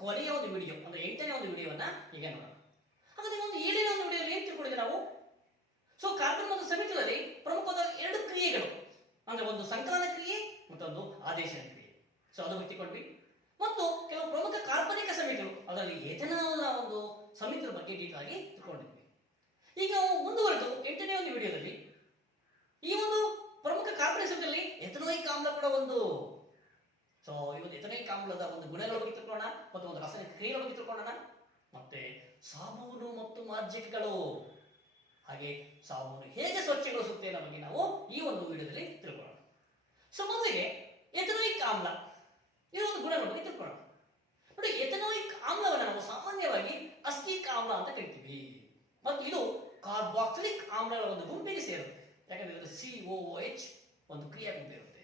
ಕೊನೆಯ ಒಂದು ವಿಡಿಯೋ ಅಂದ್ರೆ ಎಂಟನೇ ಒಂದು ವಿಡಿಯೋವನ್ನ ಈಗ ನೋಡೋಣ. ಹಾಗಾದ್ರೆ ಒಂದು ಏಳನೇ ಒಂದು ವಿಡಿಯೋ ಏನ್ ತಿಳ್ಕೊಂಡಿದ್ದೆ ನಾವು? ಸೊ ಕಾರ್ಬನ್ ಮತ್ತು ಸಮಿತಿಗಳಲ್ಲಿ ಪ್ರಮುಖವಾದ ಎರಡು ಕ್ರಿಯೆಗಳು, ಅಂದ್ರೆ ಒಂದು ಸಂಕಲನ ಕ್ರಿಯೆ ಮತ್ತೊಂದು ಆದೇಶ ಕ್ರಿಯೆ. ಸೊ ಅದು ತಿಳ್ಕೊಂಡ್ವಿ ಮತ್ತು ಕೆಲವು ಪ್ರಮುಖ ಕಾಲ್ಪನಿಕ ಸಮಿತಿಗಳು, ಅದರಲ್ಲಿ ಎಥೆನಾಲ್ ಒಂದು ಸಮಿತಿಯ ಬಗ್ಗೆ ಡೀಟೇಲ್ ಆಗಿ ತಿಳ್ಕೊಂಡಿದ್ವಿ. ಈಗ ನಾವು ಮುಂದುವರೆದು ಎಂಟನೇ ಒಂದು ವಿಡಿಯೋದಲ್ಲಿ ಈ ಒಂದು ಪ್ರಮುಖ ಸಮಿತಿಯಲ್ಲಿ ಎಥನೋಯಿಕ್ ಆಮ್ಲ ಕೂಡ ಒಂದು ಸೊ ಇವತ್ತು ಎಥನೋಯಿಕ್ ಆಮ್ಲದ ಒಂದು ಗುಣಗಳ ಬಗ್ಗೆ ತಿಳ್ಕೊಳ್ಳೋಣ ಮತ್ತು ಒಂದು ರಾಸಾಯನಿಕ ಕ್ರಿಯೆಗಳ ಬಗ್ಗೆ ತಿಳ್ಕೊಳ್ಳೋಣ. ಮತ್ತೆ ಸಾಬೂನು ಮತ್ತು ಮಾರ್ಜಕಗಳು ಹಾಗೆ ಸಾಬೂನು ಹೇಗೆ ಸ್ವಚ್ಛಗೊಳಿಸುತ್ತೆ ಅನ್ನೋ ಬಗ್ಗೆ ನಾವು ಈ ಒಂದು ವಿಡಿಯೋದಲ್ಲಿ ತಿಳ್ಕೊಳ್ಳೋಣ. ಸೊ ಮೊದಲಿಗೆ ಎಥನೋಯಿಕ್ ಆಮ್ಲ. ಇದೊಂದು ಗುಣಗಳ ಬಗ್ಗೆ ತಿಳ್ಕೊಳ್ಳೋಣ. ನೋಡಿ, ಎಥನೋಯಿಕ್ ಆಮ್ಲವನ್ನು ನಾವು ಸಾಮಾನ್ಯವಾಗಿ ಅಸ್ಟಿಕ್ ಆಮ್ಲ ಅಂತ ಕರಿತೀವಿ. ಮತ್ತು ಇದು ಕಾರ್ಬಾಕ್ಸಿಲಿಕ್ ಆಮ್ಲಗಳ ಒಂದು ಗುಂಪಿಗೆ ಸೇರುತ್ತೆ. ಯಾಕಂದ್ರೆ ಸಿ ಒ ಎಚ್ ಒಂದು ಕ್ರಿಯಾ ಗುಂಪು ಇರುತ್ತೆ.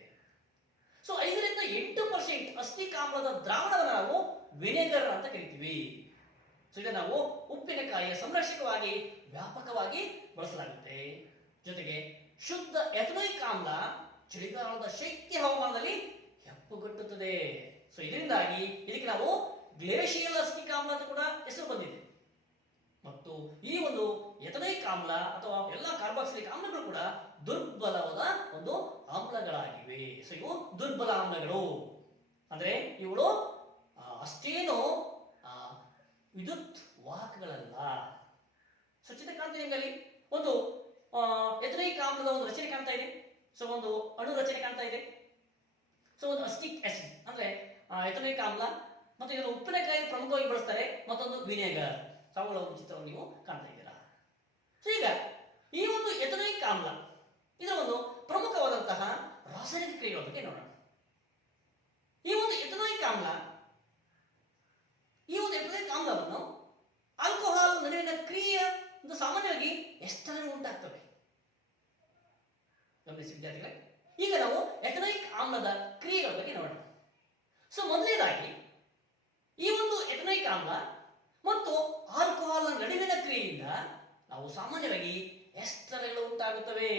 ಸೊ ಐದರಿಂದ ಎಂಟು ಪರ್ಸೆಂಟ್ ಅಸ್ಥಿಕಾಮ್ಲದ ದ್ರಾವಣದ ನಾವು ವಿನೆಗರ್ ಅಂತ ಕರಿತೀವಿ. ಸೊ ಇದನ್ನು ನಾವು ಉಪ್ಪಿನಕಾಯಿಯ ಸಂರಕ್ಷಕವಾಗಿ ವ್ಯಾಪಕವಾಗಿ ಬಳಸಲಾಗುತ್ತೆ. ಜೊತೆಗೆ ಶುದ್ಧ ಎಥನೈಕ್ ಆಮ್ಲ ಚಳಿಗಾಲದ ಶೈತ್ಯ ಹವಾಮಾನದಲ್ಲಿ ಹೆಪ್ಪುಗಟ್ಟುತ್ತದೆ. ಸೊ ಇದರಿಂದಾಗಿ ಇದಕ್ಕೆ ನಾವು ಗ್ಲೇಷಿಯಲ್ ಅಸ್ಟಿಕ್ ಆಮ್ಲ ಅಂತ ಕೂಡ ಹೆಸರು ಬಂದಿದೆ. ಮತ್ತು ಈ ಒಂದು ಎಥನೈಕ್ ಆಮ್ಲ ಅಥವಾ ಎಲ್ಲ ಕಾರ್ಬಾಕ್ಸಿಲಿಕ್ ಆಮ್ಲಗಳು ಕೂಡ ದುರ್ಬಲವಾದ ಒಂದು ಆಮ್ಲಗಳಾಗಿವೆ. ಸೊ ಇವು ದುರ್ಬಲ ಆಮ್ಲಗಳು. ಅಂದ್ರೆ ಇವಳು ಅಷ್ಟೇನು ವಿದ್ಯುತ್ ವಾಹಕಗಳಲ್ಲ. ಸ್ವಚ್ಛತೆ ಕಾಣ್ತಾ ಅಲ್ಲಿ ಒಂದು ಎಥನೈಕ್ ಆಮ್ಲದ ಒಂದು ರಚನೆ ಕಾಣ್ತಾ ಇದೆ. ಸೊ ಒಂದು ಅಣು ರಚನೆ ಕಾಣ್ತಾ ಇದೆ. ಸೊ ಒಂದು ಅಸ್ಟಿಕ್ ಆಸಿಡ್, ಅಂದ್ರೆ ಎಥನೈಕ್ ಆಮ್ಲ, ಮತ್ತು ಇದನ್ನು ಉಪ್ಪಿನಕಾಯಿ ಪ್ರಮುಖವಾಗಿ ಬಳಸ್ತಾರೆ, ಮತ್ತೊಂದು ವಿನೆಗರ್. ಅವುಗಳ ಒಂದು ಚಿತ್ರವನ್ನು ನೀವು ಕಾಣ್ತಾ ಇದ್ದೀರಾ. ಸೊ ಈಗ, ಈ ಒಂದು ಎಥನೈಕ್ ಆಮ್ಲ ಇದರ ಒಂದು ಪ್ರಮುಖವಾದಂತಹ ರಾಸಾಯನಿಕ ಕ್ರಿಯೆಗಳ ಬಗ್ಗೆ ನೋಡೋಣ. ಈ ಒಂದು ಎಥನಾಯಿಕ್ ಆಮ್ಲ, ಈ ಒಂದು ಎಥನಾಯಿಕ್ ಆಮ್ಲವನ್ನು ಆಲ್ಕೋಹಾಲ್ ನಡುವಿನ ಕ್ರಿಯೆಯ ಒಂದು ಸಾಮಾನ್ಯವಾಗಿ ಎಷ್ಟರಲ್ಲಿ ಉಂಟಾಗ್ತವೆ ಗಮನಿಸಿ ವಿದ್ಯಾರ್ಥಿಗಳೇ, ಈಗ ನಾವು ಎಥನೈಕ್ ಆಮ್ಲದ ಕ್ರಿಯೆಗಳ ಬಗ್ಗೆ ನೋಡೋಣ. ಸೊ ಮೊದಲನೇದಾಗಿ, ಈ ಒಂದು ಎಥನೈಕ್ ಆಮ್ಲ ಮತ್ತು ಆಲ್ಕೋಹಾಲ್ ನಡುವಿನ ಕ್ರಿಯೆಯಿಂದ ನಾವು ಸಾಮಾನ್ಯವಾಗಿ ಎಷ್ಟರಗಳು ಉಂಟಾಗುತ್ತವೆ.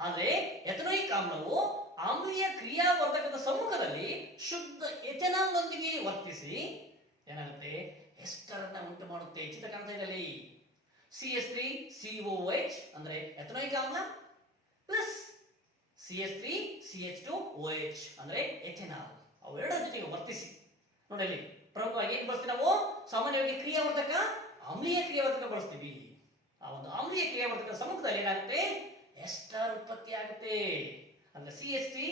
ಆದರೆ ಎಥನೋಯಿಕ್ ಆಮ್ಲವು ಆಮ್ಲೀಯ ಕ್ರಿಯಾವರ್ಧಕದ ಸಮ್ಮುಖದಲ್ಲಿ ಶುದ್ಧ ಎಥೆನಾಲ್ನೊಂದಿಗೆ ವರ್ತಿಸಿ ಏನಾಗುತ್ತೆ? ಎಸ್ಟರ್ ಅನ್ನ ಉಂಟು ಮಾಡುತ್ತೆ ಚಿತ್ರ ಕಾಣ್ತಾ ಇದೆ C S three C O H ಅಂದ್ರೆ ಎಥನೋಯಿಕ್ ಆಮ್ಲ plus C S three C H two O H ಅಂದ್ರೆ ಎಥೆನಾಲ್. ಅವೆರಡರ ಜೊತೆಗೆ ವರ್ತಿಸಿ. ನೋಡಿ ಪ್ರಮುಖವಾಗಿ ಏನ್ ಬಳಸ್ತೀವಿ ನಾವು? ಸಾಮಾನ್ಯವಾಗಿ ಕ್ರಿಯಾವರ್ಧಕ, ಆಮ್ಲೀಯ ಕ್ರಿಯಾವರ್ಧಕ ಬಳಸ್ತೀವಿ. ಆ ಒಂದು ಆಮ್ಲೀಯ ಕ್ರಿಯಾವರ್ಧಕ ಸಮ್ಮುಖದಲ್ಲಿ ಏನಾಗುತ್ತೆ? ಎಸ್ಟರ್ ಉತ್ಪತ್ತಿ ಆಗುತ್ತೆ? ಅಂದ್ರೆ C S three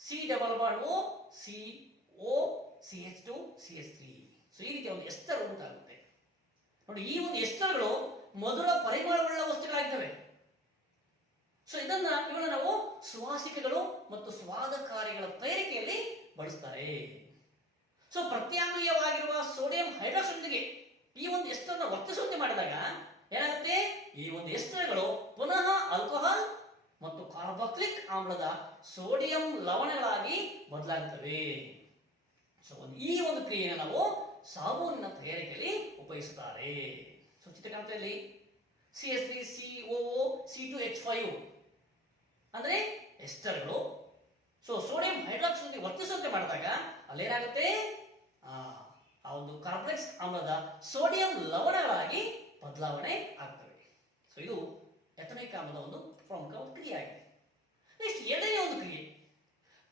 C double bond O C O C H two C S three so ಈ ರೀತಿ ಒಂದು ಎಸ್ಟರ್ ಉಂಟಾಗುತ್ತೆ? ನೋಡಿ, ಈ ಒಂದು ಎಸ್ಟರ್ಗಳು ಮಧುರ ಪರಿಮಳವುಳ್ಳ ವಸ್ತುಗಳಾಗಿದ್ದಾವೆ. ಸೊ ಇದನ್ನ ಇವುಗಳ ನಾವು ಸುವಾಸಿಕೆಗಳು ಮತ್ತು ಸ್ವಾದಕಾರಿಗಳ ತಯಾರಿಕೆಯಲ್ಲಿ ಬಳಸ್ತಾರೆ. ಸೊ ಪ್ರತ್ಯಾಮ್ಲೀಯವಾಗಿರುವ ಸೋಡಿಯಂ ಹೈಡ್ರಾಕ್ಸೈಡ್ಗೆ ಈ ಒಂದು ಎಸ್ಟರ್ನ ವರ್ತಿಸುವಂತೆ ಮಾಡಿದಾಗ ಏನಾಗುತ್ತೆ? ಈ ಒಂದು ಎಸ್ಟರ್ಗಳು ಪುನಃ ಆಲ್ಕೋಹಾಲ್ ಮತ್ತು ಕಾರ್ಬಾಕ್ಲಿಕ್ ಆಮ್ಲದ ಸೋಡಿಯಂ ಲವಣಗಳಾಗಿ ಬದಲಾಗುತ್ತವೆ ಸೊ ಈ ಒಂದು ಕ್ರಿಯೆಯನ್ನು ನಾವು ಸಾಬೂನಿನ ತಯಾರಿಕೆಯಲ್ಲಿ ಉಪಯೋಗಿಸುತ್ತಾರೆ. ಸೊ ಚಿತ್ರ ಕಾಣ್ತಾ ಇಲ್ಲಿ C S three C O C two H five ಅಂದ್ರೆ ಎಸ್ಟರ್ಗಳು. ಸೊ ಸೋಡಿಯಂ ಹೈಡ್ರಾಕ್ಸೈಡ್ ವರ್ತಿಸುವಂತೆ ಮಾಡಿದಾಗ ಅಲ್ಲೇನಾಗುತ್ತೆ? ಆ ಒಂದು ಕಾಂಪ್ಲೆಕ್ಸ್ ಆಮ್ಲದ ಸೋಡಿಯಂ ಲವಣಗಳಾಗಿ ಬದಲಾವಣೆ ಆಗ್ತವೆ. ಸೊ ಇದು ಎಥನಿಕ್ ಆಮ್ಲದ ಒಂದು ಪ್ರಮುಖ ಕ್ರಿಯೆ ಆಗಿದೆ. ನೆಕ್ಸ್ಟ್ ಎರಡನೇ ಒಂದು ಕ್ರಿಯೆ.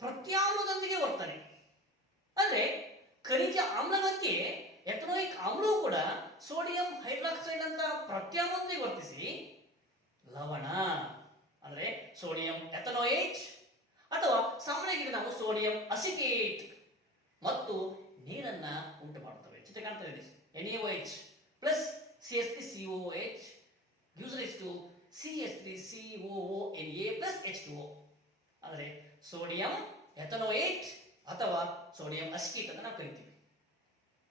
ಪ್ರತ್ಯಾಮ್ಲದೊಂದಿಗೆ ವರ್ತನೆ ಅಂದ್ರೆ ಖನಿಜ ಆಮ್ಲಕ್ಕೆ ಎಥನೋಯಿಕ್ ಆಮ್ಲವು ಕೂಡ ಸೋಡಿಯಂ ಹೈಡ್ರಾಕ್ಸೈಡ್ ಅಂತ ಪ್ರತ್ಯಾಮ್ಲದೊಂದಿಗೆ ವರ್ತಿಸಿ ಲವಣ, ಅಂದ್ರೆ ಸೋಡಿಯಂ ಎಥನೋಯೇಟ್ ಅಥವಾ ಸಾಮಾನ್ಯವಾಗಿ ನಾವು ಸೋಡಿಯಂ ಅಸಿಟೇಟ್ ಮತ್ತು ನೀರನ್ನ ಉಂಟು ಮಾಡುತ್ತವೆ. ಚಿತ್ರ ಕಾಣ್ತಾ ಇದೆ N A O H plus C S three C O H ಯೂಸರೇಜ್ to C S three C O plus sodium ethanoate ಅಥವಾ ಸೋಡಿಯಂ ಅಸ್ಟಿಕ್ ಅಂತ ನಾವು ಕರಿತೀವಿ.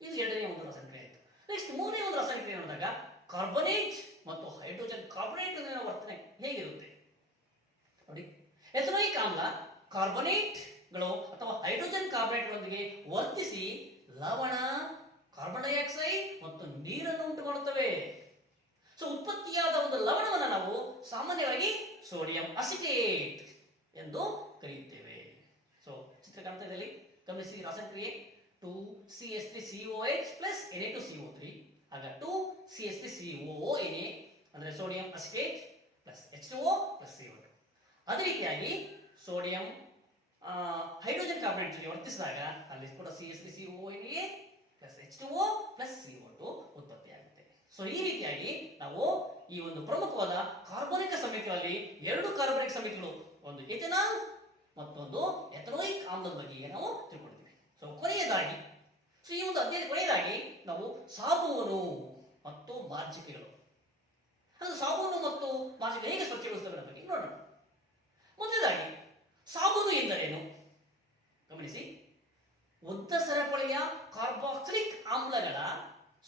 ಇದು ಎರಡನೇ ಒಂದು ರಾಸಾಯನಿಕ ಕ್ರಿಯೆ ಆಯಿತು. ನೆಕ್ಸ್ಟ್ ಮೂರನೇ ಒಂದು ರಾಸಾಯನಿಕ ಕ್ರಿಯೆ ನೋಡಿದಾಗ ಕಾರ್ಬನೇಟ್ ಮತ್ತು ಹೈಡ್ರೋಜನ್ ಕಾರ್ಬನೇಟ್ ವರ್ತನೆ ಹೇಗಿರುತ್ತೆ? ನೋಡಿ, ಎಥನೋಯಿಕ್ ಆಮ್ಲ ಕಾರ್ಬನೇಟ್ಗಳು ಅಥವಾ ಹೈಡ್ರೋಜನ್ ಕಾರ್ಬನೇಟ್ಗಳೊಂದಿಗೆ ವರ್ತಿಸಿ ಲವಣ, ಕಾರ್ಬನ್ ಡೈಆಕ್ಸೈಡ್ ಮತ್ತು ನೀರನ್ನು ಉಂಟು ಮಾಡುತ್ತವೆ ಸೊ ಉತ್ಪತ್ತಿಯಾದ ಒಂದು ಲವಣವನ್ನು ನಾವು ಸಾಮಾನ್ಯವಾಗಿ ಸೋಡಿಯಂ ಅಸಿಟೇಟ್ ಎಂದು ಕರೆಯುತ್ತೇವೆ. ಸೊ ಚಿತ್ರ ಗಮನಿಸಿ ರಾಸಕ್ರಿಯೆ ಕ್ರಿಯೆ two C S three C O H plus N A two C O three ಆಗ two C S three C O N A ಅಂದ್ರೆ sodium acetate plus H two O plus C O ಅದೇ ರೀತಿಯಾಗಿ sodium hydrogen carbonate ಜೊತೆ ವರ್ತಿಸಿದಾಗ ಅಲ್ಲಿ ಕೂಡ C S C O N A plus H two O plus C O two ಉತ್ಪತ್ತಿ so ಈ ರೀತಿಯಾಗಿ ನಾವು ಈ ಒಂದು ಪ್ರಮುಖವಾದ ಕಾರ್ಬೋನಿಕ ಸಮಿತಿಗಳಲ್ಲಿ ಎರಡು ಕಾರ್ಬೋನಿಕ್ ಸಮಿತಿಗಳು ಒಂದು ಎಥೆನಾಲ್ ಮತ್ತೊಂದು ಎಥನೋಯಿಕ್ ಆಮ್ಲದ ಬಗ್ಗೆ ನಾವು ತಿಳ್ಕೊಳ್ತೀವಿ ಸೊ ಕೊನೆಯದಾಗಿ ಸೊ ಈ ಒಂದು ಅಧ್ಯಯನ ಕೊನೆಯದಾಗಿ ನಾವು ಸಾಬೂನು ಮತ್ತು ಮಾರ್ಜಿಕೆಗಳು. ಅದು ಸಾಬೂನು ಮತ್ತು ಮಾರ್ಜಿಕೆ ಹೇಗೆ ಸ್ವಚ್ಛಗೊಳಿಸುವುದರ ಬಗ್ಗೆ ನೋಡೋಣ. ಸಾಬೂನು ಎಂದರೇನು? ಗಮನಿಸಿ. ಉದ್ದ ಸರಪಳಿಯ ಕಾರ್ಬಾಕ್ಸಿಲಿಕ್ ಆಮ್ಲಗಳ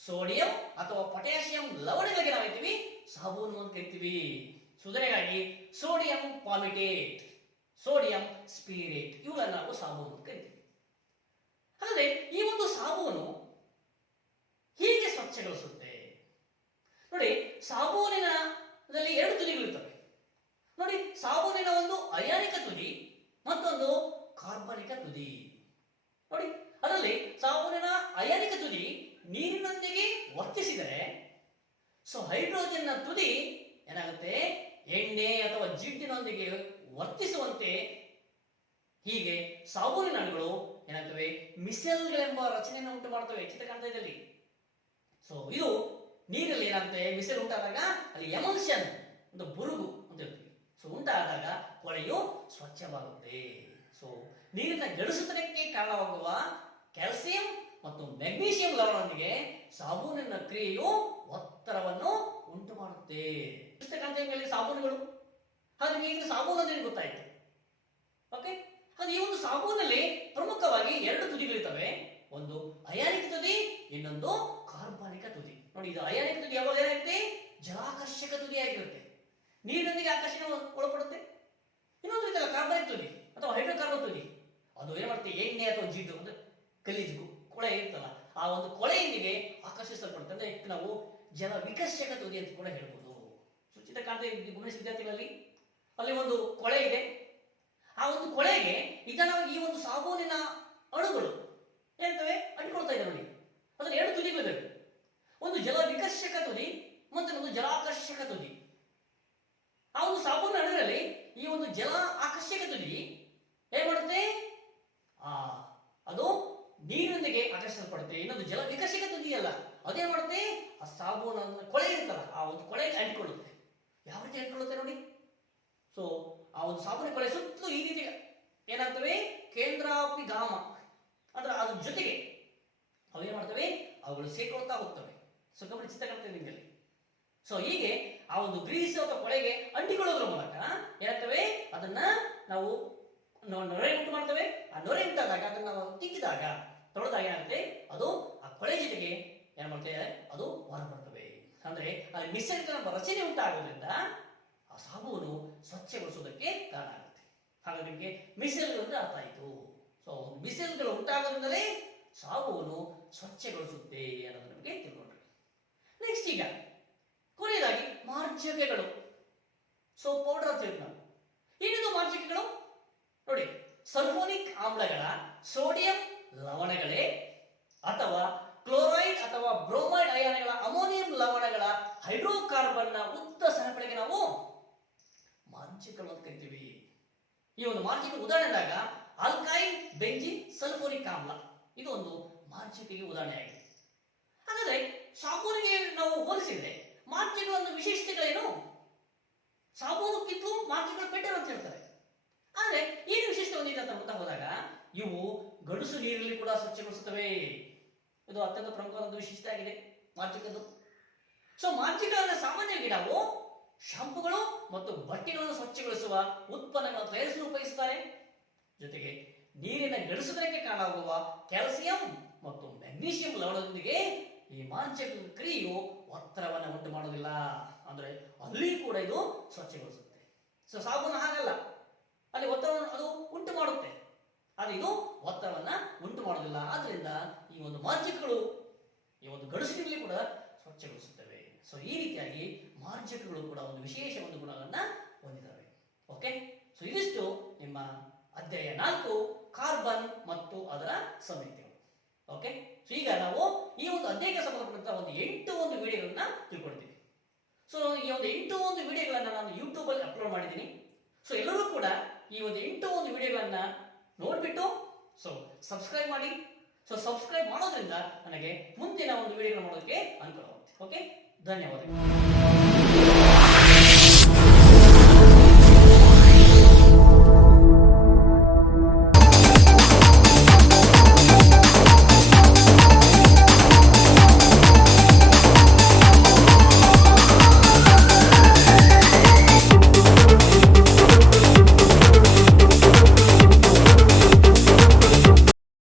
ಸೋಡಿಯಂ ಅಥವಾ ಪೊಟ್ಯಾಷಿಯಂ ಲವಣಗಳಿಗೆ ನಾವು ಹೇಳ್ತೀವಿ ಸಾಬೂನು ಅಂತ ಕರಿತೀವಿ ಸುಧಾರಣೆಗಾಗಿ ಸೋಡಿಯಂ ಪಾಮಿಟೇಟ್ ಸೋಡಿಯಂ ಸ್ಪಿರಿಟ್, ಇವುಗಳನ್ನು ನಾವು ಸಾಬೂನು ಅಂತ ಕರಿತೀವಿ. ಅಂದರೆ ಈ ಒಂದು ಸಾಬೂನು ಹೀಗೆ ಸ್ವಚ್ಛಗೊಳಿಸುತ್ತೆ. ನೋಡಿ, ಸಾಬೂನಿನಲ್ಲಿ ಎರಡು ತುದಿಗಳಿರ್ತವೆ ನೋಡಿ, ಸಾಬೂನಿನ ಒಂದು ಅಯಾನಿಕ ತುದಿ, ಮತ್ತೊಂದು ಕಾರ್ಬನಿಕ ತುದಿ. ನೋಡಿ, ಅದರಲ್ಲಿ ಸಾಬೂನಿನ ಅಯಾನಿಕ ತುದಿ ನೀರಿನೊಂದಿಗೆ ವರ್ತಿಸಿದರೆ, ಸೊ ಹೈಡ್ರೋಜನ್ನ ತುದಿ ಏನಾಗುತ್ತೆ? ಎಣ್ಣೆ ಅಥವಾ ಜಿಡ್ಡಿನೊಂದಿಗೆ ವರ್ತಿಸುವಂತೆ ಹೀಗೆ ಸಾಬೂನಿನ ಅಣುಗಳು ಏನಾಗ್ತವೆ? ಮಿಸೆಲ್ಗಳೆಂಬ ರಚನೆಯನ್ನು ಉಂಟು ಮಾಡ್ತವೆ ಚಿತ್ರಕಾಂತದಲ್ಲಿ ಸೊ ಇದು ನೀರಲ್ಲಿ ಏನಾಗುತ್ತೆ? ಮಿಸೆಲ್ ಉಂಟಾದಾಗ ಅಲ್ಲಿ ಎಮಲ್ಷನ್ ಒಂದು ಬುರುಗು ಅಂತ ಹೇಳ್ತೀವಿ ಸೊ ಉಂಟಾದಾಗ ಕೊಳೆಯು ಸ್ವಚ್ಛವಾಗುತ್ತೆ. ಸೊ ನೀರಿನ ಗಡಿಸುತನಕ್ಕೆ ಕಾರಣವಾಗುವ ಕ್ಯಾಲ್ಸಿಯಂ ಮತ್ತು ಮೆಗ್ನೀಷಿಯಂ ಲವಣದೊಂದಿಗೆ ಸಾಬೂನಿನ ಕ್ರಿಯೆಯು ಒತ್ತಡವನ್ನು ಉಂಟು ಮಾಡುತ್ತೆ ಮೇಲೆ ಸಾಬೂನುಗಳು. ಹಾಗೆ ಈಗ ಸಾಬೂನು ಅಂದ್ರೆ ಗೊತ್ತಾಯ್ತು. ಓಕೆ ಅದು ಈ ಒಂದು ಸಾಬೂನಲ್ಲಿ ಪ್ರಮುಖವಾಗಿ ಎರಡು ತುದಿಗಳಿರ್ತವೆ ಒಂದು ಅಯಾನಿಕ ತುದಿ, ಇನ್ನೊಂದು ಕಾರ್ಬನಿಕ ತುದಿ. ನೋಡಿ, ಇದು ಅಯಾನಿಕ ತುದಿ ಯಾವಾಗ ಏನಾಗುತ್ತೆ? ಜಲಾಕರ್ಷಕ ತುದಿ ಆಗಿರುತ್ತೆ. ನೀರಿನೊಂದಿಗೆ ಆಕರ್ಷಣೆ ಒಳಪಡುತ್ತೆ. ಇನ್ನೊಂದು ಇದಲ್ಲ ಕಾರ್ಬನಿಕ ತುದಿ ಅಥವಾ ಹೈಡ್ರೋಕಾರ್ಬನ್ ತುದಿ. ಅದು ಏನ್ ಮಾಡುತ್ತೆ? ಎಣ್ಣೆ ಅಥವಾ ಜಿಡ್ಡು ಅಂದ್ರೆ ಗಲೀಜು ಕೊಳೆ ಇರ್ತಲ್ಲ ಆ ಒಂದು ಕೊಳೆಯೊಂದಿಗೆ ಆಕರ್ಷಿಸಲ್ಪಡುತ್ತೆ. ಅಂದ್ರೆ ನಾವು ಜಲ ವಿಕರ್ಷಕ ತುದಿ ಅಂತ ಕೂಡ ಹೇಳ್ಬೋದು. ಸುಚಿತ ಕಾಂತ ಗಮನಿಸಿ ವಿದ್ಯಾರ್ಥಿಗಳಲ್ಲಿ. ಅಲ್ಲಿ ಒಂದು ಕೊಳೆ ಇದೆ. ಆ ಒಂದು ಕೊಳೆಗೆ ಇದನ್ನ ಈ ಒಂದು ಸಾಬೂನಿನ ಅಣುಗಳು ಏನಿರ್ತವೆ ಅಂಟಿಕೊಳ್ತಾ ಇದೆ ನೋಡಿ. ಅದನ್ನ ಎರಡು ತುದಿಗಳಿವೆ ಒಂದು ಜಲ ವಿಕರ್ಷಕ ತುದಿ ಮತ್ತೊಂದು ಜಲಾಕರ್ಷಕ ತುದಿ ಆ ಒಂದು ಸಾಬೂನ ಅಣುಗಳಲ್ಲಿ ಈ ಒಂದು ಜಲ ಆಕರ್ಷಕ ತುದಿ ಏನ್ ಮಾಡುತ್ತೆ? ಆ, ಅದು ನೀರಿನೊಂದಿಗೆ ಆಕರ್ಷಿಸಲ್ಪಡುತ್ತೆ ಇನ್ನೊಂದು ಜಲ ವಿಕಸಿಕ ತುದಿಯಲ್ಲ ಅದೇ ಮಾಡುತ್ತೆ, ಆ ಸಾಬೂನು ಕೊಳೆ ಇರುತ್ತಲ್ಲ, ಆ ಒಂದು ಕೊಳೆಗೆ ಅಂಟಿಕೊಳ್ಳುತ್ತೆ. ಯಾವ ರೀತಿ ಅಂಟಿಕೊಳ್ಳುತ್ತೆ ನೋಡಿ. ಸೊ ಆ ಒಂದು ಸಾಬೂನ ಕೊಳೆ ಸುತ್ತಲೂ ಈ ರೀತಿ ಏನಾಗ್ತವೆ? ಕೇಂದ್ರಾಪಿ ಗಾಮ. ಅಂದ್ರೆ ಅದ್ರ ಜೊತೆಗೆ ಅವೇನ್ ಮಾಡ್ತವೆ? ಅವುಗಳು ಸೇರ್ಕೊಳ್ತಾ ಹೋಗ್ತವೆ. ಸೊ ಗಮನಿಸಿ ಕಾಣ್ತೇವೆ ನಿಮ್ಮಲ್ಲಿ ಸೊ ಹೀಗೆ ಆ ಒಂದು ಗ್ರೀಸ್ ಅಥವಾ ಕೊಳೆಗೆ ಅಂಟಿಕೊಳ್ಳೋದ್ರ ಮೂಲಕ ಏನಾಗ್ತವೆ? ಅದನ್ನ ನಾವು ನೊರೆ ಉಂಟು ಮಾಡ್ತವೆ. ಆ ನೊರೆ ಉಂಟಾದಾಗ ಅದನ್ನ ನಾವು ತಿಕ್ಕಿದಾಗ ತೊಳೆದಾಗ ಏನಾಗುತ್ತೆ ಅದು ಆ ಕೊಳೆ ಜೊತೆಗೆ ಏನ್ ಮಾಡ್ತೇವೆ ಅದು ಹೊರಬರ್ತವೆ ಅಂದ್ರೆ ಅಲ್ಲಿ ಮಿಶ್ರಿತ ರಚನೆ ಉಂಟಾಗೋದ್ರಿಂದ ಆ ಸಾಬೂನು ಸ್ವಚ್ಛಗೊಳಿಸೋದಕ್ಕೆ ಕಾರಣ ಆಗುತ್ತೆ. ಹಾಗಾಗಿ ನಿಮಗೆ ಮಿಸೆಲ್ಗಳು ಅಂದ್ರೆ ಅರ್ಥ ಆಯಿತು. ಸೊ ಮಿಸೆಲ್ಗಳು ಉಂಟಾಗೋದ್ರಿಂದಲೇ ಸಾಬೂನು ಸ್ವಚ್ಛಗೊಳಿಸುತ್ತೆ ಅನ್ನೋದು ನಮಗೆ ತಿಳ್ಕೊಂಡ್ರಿ. ನೆಕ್ಸ್ಟ್ ಈಗ, ಕೊನೆಯದಾಗಿ ಮಾರ್ಜಕಗಳು. ಸೊ ಪೌಡರ್ ಅಂತ ನಾವು ಏನಿದು ಮಾರ್ಜಕಗಳು? ನೋಡಿ ಸಲ್ಫೋನಿಕ್ ಆಮ್ಲಗಳ ಸೋಡಿಯಂ ಲವಣಗಳೇ ಅಥವಾ ಕ್ಲೋರೈಡ್ ಅಥವಾ ಬ್ರೋಮೈಡ್ ಅಯಾನಗಳ ಅಮೋನಿಯಂ ಲವಣಗಳ ಹೈಡ್ರೋಕಾರ್ಬನ್ನ ಉದ್ದ ಸರಪಳಿಗೆ ನಾವು ಮಾರ್ಜಕಗಳು ಅಂತ ಕರಿತೀವಿ. ಈ ಒಂದು ಮಾರ್ಜಿಕ ಉದಾಹರಣೆದಾಗ ಆಲ್ಕೈನ್ ಬೆಂಜಿನ್ ಸಲ್ಫೋನಿಕ್ ಆಮ್ಲ ಇದು ಒಂದು ಉದಾಹರಣೆ ಆಗಿದೆ. ಹಾಗಾದ್ರೆ ಸಾಬೂನಿಗೆ ನಾವು ಹೋಲಿಸಿದ್ರೆ ಮಾರ್ಜಿಕ ಒಂದು ವಿಶೇಷತೆಗಳೇನು? ಕಿತ್ತು ಮಾರ್ಜಿಗಳು ಬೆಟರ್ ಅಂತ ಹೇಳ್ತಾರೆ. ಆದ್ರೆ ಏನು ವಿಶೇಷತೆ ಹೊಂದಿದೆ ಅಂತ ಹೋದಾಗ ಇವು ಗಡುಸು ನೀರಲ್ಲಿ ಕೂಡ ಸ್ವಚ್ಛಗೊಳಿಸುತ್ತವೆ. ಇದು ಅತ್ಯಂತ ಪ್ರಮುಖವಾದ ವಿಶಿಷ್ಟ ಆಗಿದೆ. ಮಾರ್ಜಿಕದ್ದು. ಸೊ ಮಾರ್ಜಿಗಳನ್ನು ಸಾಮಾನ್ಯ ಗಿಡವು ಶಾಂಪುಗಳು ಮತ್ತು ಬಟ್ಟೆಗಳನ್ನು ಸ್ವಚ್ಛಗೊಳಿಸುವ ಉತ್ಪನ್ನಗಳನ್ನು ತಯಾರಿಸಲು ಉಪಯೋಗಿಸುತ್ತಾರೆ. ಜೊತೆಗೆ ನೀರಿನ ಗಡಿಸುವುದಕ್ಕೆ ಕಾರಣವಾಗುವ ಕ್ಯಾಲ್ಸಿಯಂ ಮತ್ತು ಮೆಗ್ನೀಷಿಯಂ ಲವಣದೊಂದಿಗೆ ಈ ಮಾಂಚಕ ಕ್ರಿಯೆಯು ಒತ್ತಡವನ್ನು ಉಂಟು ಮಾಡೋದಿಲ್ಲ ಅಂದ್ರೆ ಅಲ್ಲಿ ಕೂಡ ಇದು ಸ್ವಚ್ಛಗೊಳಿಸುತ್ತೆ. ಸೊ ಸಾಬೂನು ಹಾಗಲ್ಲ. ಅಲ್ಲಿ ಒತ್ತಡವನ್ನು ಅದು ಉಂಟು ಮಾಡುತ್ತೆ. ಆದರೆ ಇದು ಒತ್ತಡವನ್ನ ಉಂಟು ಮಾಡೋದಿಲ್ಲ ಆದ್ದರಿಂದ ಈ ಒಂದು ಮಾರ್ಜಕಗಳು ಈ ಒಂದು ಗಡಸಿನಲ್ಲಿ ಕೂಡ ಸ್ವಚ್ಛಗೊಳಿಸುತ್ತವೆ. ಸೊ ಈ ರೀತಿಯಾಗಿ ಮಾರ್ಜಕಗಳು ಕೂಡ ಒಂದು ವಿಶೇಷ ಒಂದು ಗುಣಗಳನ್ನ ಹೊಂದಿದ್ದಾವೆ. ಓಕೆ ಸೊ ಇದಿಷ್ಟು ನಿಮ್ಮ ಅಧ್ಯಾಯ ನಾಲ್ಕು, ಕಾರ್ಬನ್ ಮತ್ತು ಅದರ ಸಮಯಕ್ಕೆ ಓಕೆ ಸೊ ಈಗ ನಾವು ಈ ಒಂದು ಅಧ್ಯಾಯಕ್ಕೆ ಸಂಬಂಧಪಟ್ಟಂತಹ ಒಂದು ಎಂಟು ಒಂದು ವಿಡಿಯೋಗಳನ್ನ ತಿಳ್ಕೊಳ್ತೀವಿ ಸೊ ಈ ಒಂದು ಎಂಟು ಒಂದು ವಿಡಿಯೋಗಳನ್ನ ನಾನು ಯೂಟ್ಯೂಬ್ ಅಲ್ಲಿ ಅಪ್ಲೋಡ್ ಮಾಡಿದ್ದೀನಿ. ಸೊ ಎಲ್ಲರೂ ಕೂಡ ಈ ಒಂದು ಎಂಟು ಒಂದು ವಿಡಿಯೋಗಳನ್ನ ನೋಡ್ಬಿಟ್ಟು ಸೊ ಸಬ್ಸ್ಕ್ರೈಬ್ ಮಾಡಿ. ಸೊ ಸಬ್ಸ್ಕ್ರೈಬ್ ಮಾಡೋದ್ರಿಂದ ನನಗೆ ಮುಂದಿನ ಒಂದು ವಿಡಿಯೋ ಮಾಡೋದಕ್ಕೆ ಅನುಕೂಲವಾಗುತ್ತೆ ಓಕೆ ಧನ್ಯವಾದಗಳು.